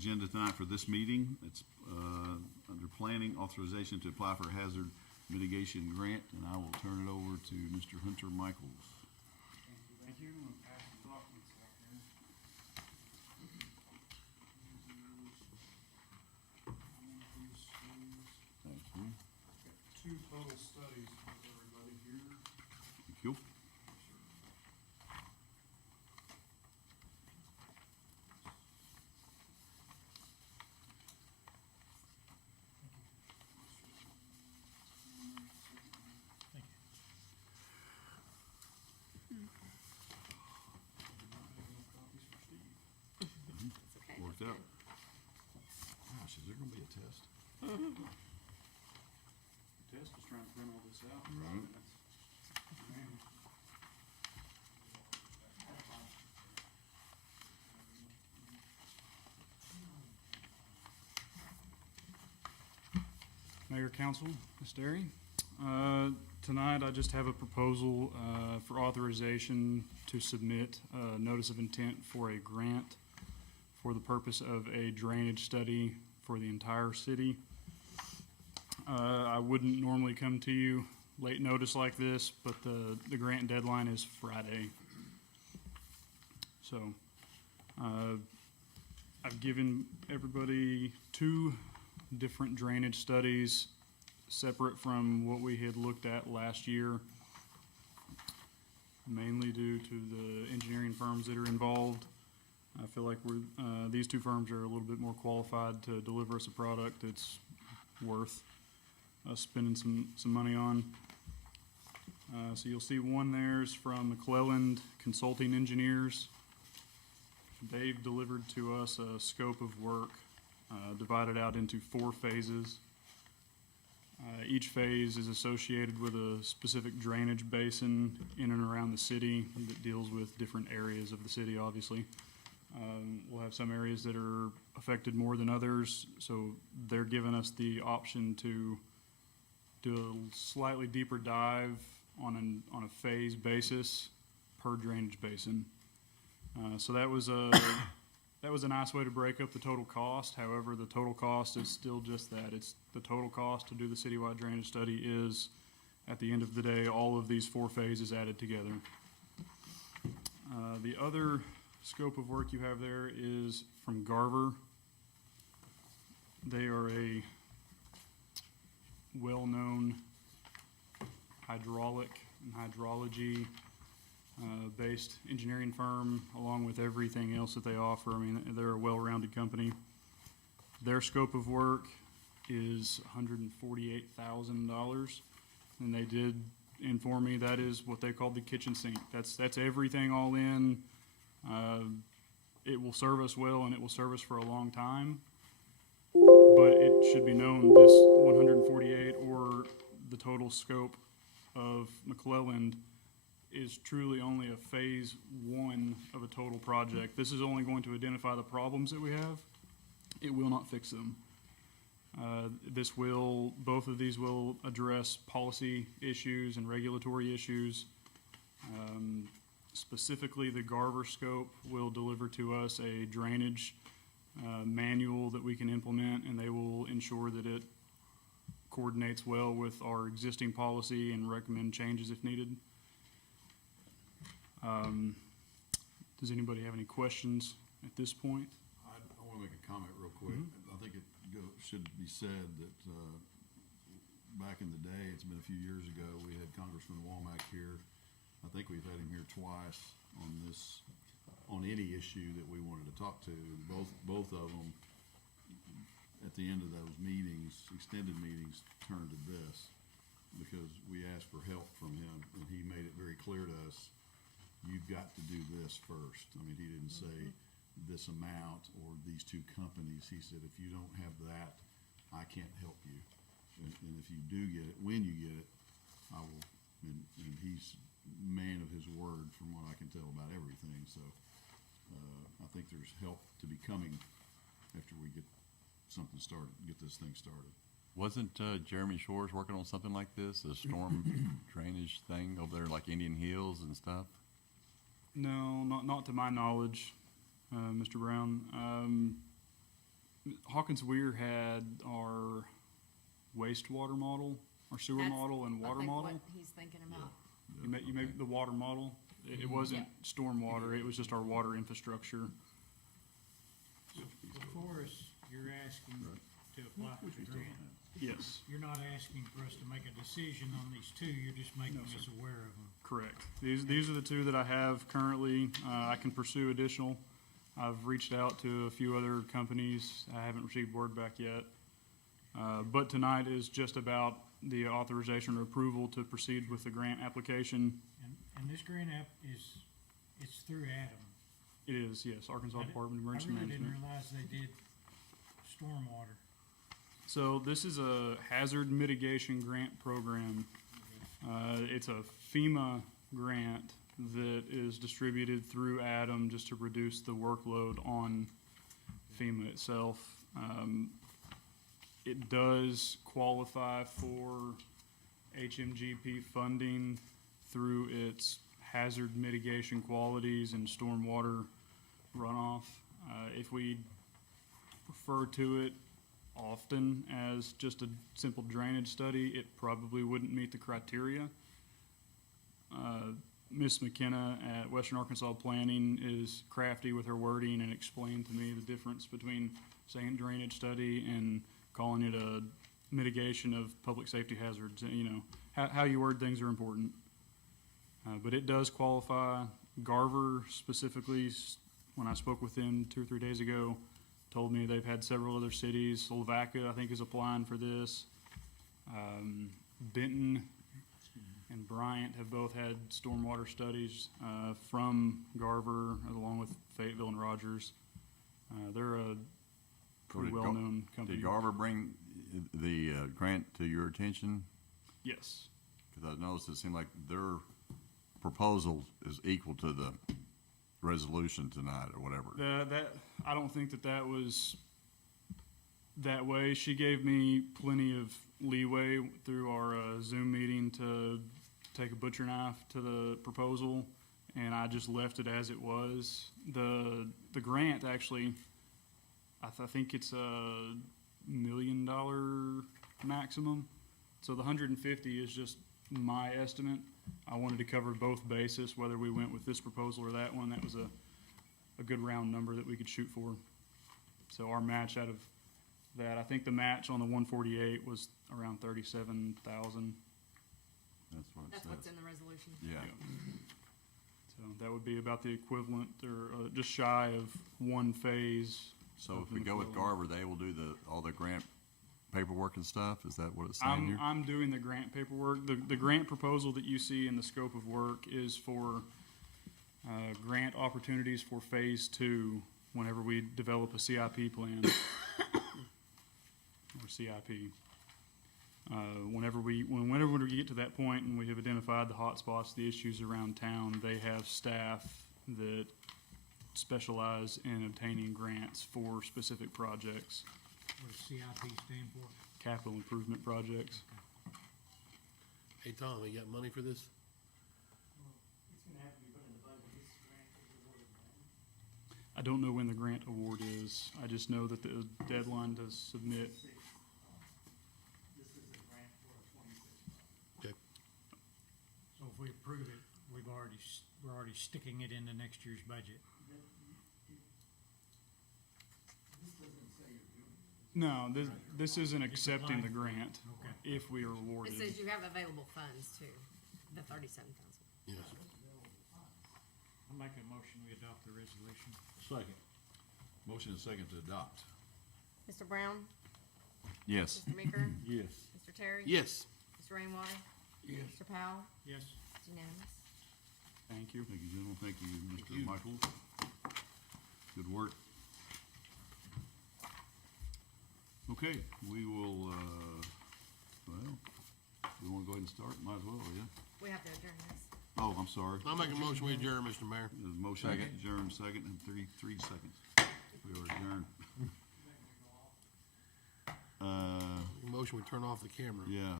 agenda tonight for this meeting. It's under planning, authorization to apply for a hazard mitigation grant, and I will turn it over to Mr. Hunter Michaels. Thank you. I'm going to pass the documents out here. Thank you. Got two total studies for everybody here. Thank you. Worked out. Gosh, is there going to be a test? The test was trying to print all this out. Right. Mayor, Council, Ms. Derry. Tonight I just have a proposal for authorization to submit a notice of intent for a grant for the purpose of a drainage study for the entire city. I wouldn't normally come to you late notice like this, but the grant deadline is Friday. So I've given everybody two different drainage studies separate from what we had looked at last year, mainly due to the engineering firms that are involved. I feel like these two firms are a little bit more qualified to deliver us a product that's worth us spending some money on. So you'll see one there's from McClelland Consulting Engineers. They've delivered to us a scope of work divided out into 4 phases. Each phase is associated with a specific drainage basin in and around the city that deals with different areas of the city, obviously. We'll have some areas that are affected more than others, so they're giving us the option to do a slightly deeper dive on a phase basis per drainage basin. So that was a nice way to break up the total cost. However, the total cost is still just that. It's the total cost to do the citywide drainage study is, at the end of the day, all of these 4 phases added together. The other scope of work you have there is from Garver. They are a well-known hydraulic and hydrology based engineering firm, along with everything else that they offer. I mean, they're a well-rounded company. Their scope of work is $148,000, and they did inform me that is what they call the kitchen sink. That's everything all in. It will serve us well, and it will serve us for a long time. But it should be known this 148 or the total scope of McClelland is truly only a phase 1 of a total project. This is only going to identify the problems that we have. It will not fix them. Both of these will address policy issues and regulatory issues. Specifically, the Garver scope will deliver to us a drainage manual that we can implement, and they will ensure that it coordinates well with our existing policy and recommend changes if needed. Does anybody have any questions at this point? I want to make a comment real quick. I think it should be said that back in the day, it's been a few years ago, we had Congressman Womack here. I think we've had him here twice on any issue that we wanted to talk to. Both of them, at the end of those meetings, extended meetings, turned to this because we asked for help from him, and he made it very clear to us, you've got to do this first. I mean, he didn't say this amount or these 2 companies. He said, if you don't have that, I can't help you. And if you do get it, when you get it, I will. And he's man of his word from what I can tell about everything. So I think there's help to be coming after we get something started, get this thing started. Wasn't Jeremy Shores working on something like this, a storm drainage thing over there, like Indian Hills and stuff? No, not to my knowledge, Mr. Brown. Hawkins Weir had our wastewater model, our sewer That's, model, and I water think, model. what he's thinking about. You made the water model. It wasn't stormwater. It was just our water infrastructure. Before us, you're asking to apply for the grant. Yes, You're not asking for us to make a decision on these two, you're just making No, us aware of them. correct. These are the two that I have currently. I can pursue additional. I've reached out to a few other companies. I haven't received word back yet. But tonight is just about the authorization or approval to proceed with the grant application. And this grant app it's through Adam. It is, yes, Arkansas Department of Emergency I really Management. didn't realize they did stormwater. So this is a hazard mitigation grant program. It's a FEMA grant that is distributed through ADAM just to reduce the workload on FEMA itself. It does qualify for HMGP funding through its hazard mitigation qualities and stormwater runoff. If we refer to it often as just a simple drainage study, it probably wouldn't meet the criteria. Ms. McKenna at Western Arkansas Planning is crafty with her wording and explained to me the difference between saying drainage study and calling it a mitigation of public safety hazards. You know, how you word things are important. But it does qualify. Garver specifically, when I spoke with them 2 or 3 days ago, told me they've had several other cities. Lavaca, I think, is applying for this. Benton and Bryant have both had stormwater studies from Garver, along with Fayetteville and Rogers. They're a pretty Did Gar- well-known company. Did Garver bring the grant to your attention? Yes. Because I noticed it seemed like their proposal is equal to the resolution tonight or whatever. I don't think that was that way. She gave me plenty of leeway through our Zoom meeting to take a butcher knife to the proposal, and I just left it as it was. The grant actually, I think it's a $1 million maximum. So the 150 is just my estimate. I wanted to cover both bases, whether we went with this proposal or that one. That was a good round number that we could shoot for. So our match out of that, I think the match on the 148 was around 37,000. That's what it That's says. what's in the resolution. Yeah. So that would be about the equivalent, or just shy of one phase. So of if we the go with equivalent. Garver, they will do all the grant paperwork and stuff? Is that what it's saying here? I'm doing the grant paperwork. The grant proposal that you see in the scope of work is for grant opportunities for phase 2 whenever we develop a CIP plan. Or CIP. Whenever we get to that point and we have identified the hot spots, the issues around town, they have staff that specialize in obtaining grants for specific projects, What does CIP stand for? capital improvement projects. Hey, Tom, you got money for this? It's gonna have to be put in the budget, this grant is awarded. I don't know when the grant award is. I just know that the deadline to submit. This is a grant for a 26. Okay. So if we approve it, we're already sticking it into next year's budget. No, this isn't accepting the applying. grant Okay. if we are It awarded. says you have available funds too, the 37,000. Yes. I'll make a motion, we adopt the resolution. Second. Motion is second to adopt. Mr. Brown? Yes. Mr. Meeker? Yes. Mr. Terry? Yes. Mr. Rainwater? Yes. Mr. Powell? Yes. It's unanimous. Thank you. Thank you, gentlemen. Thank you, Mr. Michaels. Good work. Okay, we will, well, we wanna go ahead and start? Might as well, yeah. We have to adjourn this. Oh, I'm sorry. I'll make a motion, we adjourn, Mr. Mayor. There's a motion to Second. adjourn, second, and three seconds. We are adjourned. Motion, we turn off the camera. Yeah.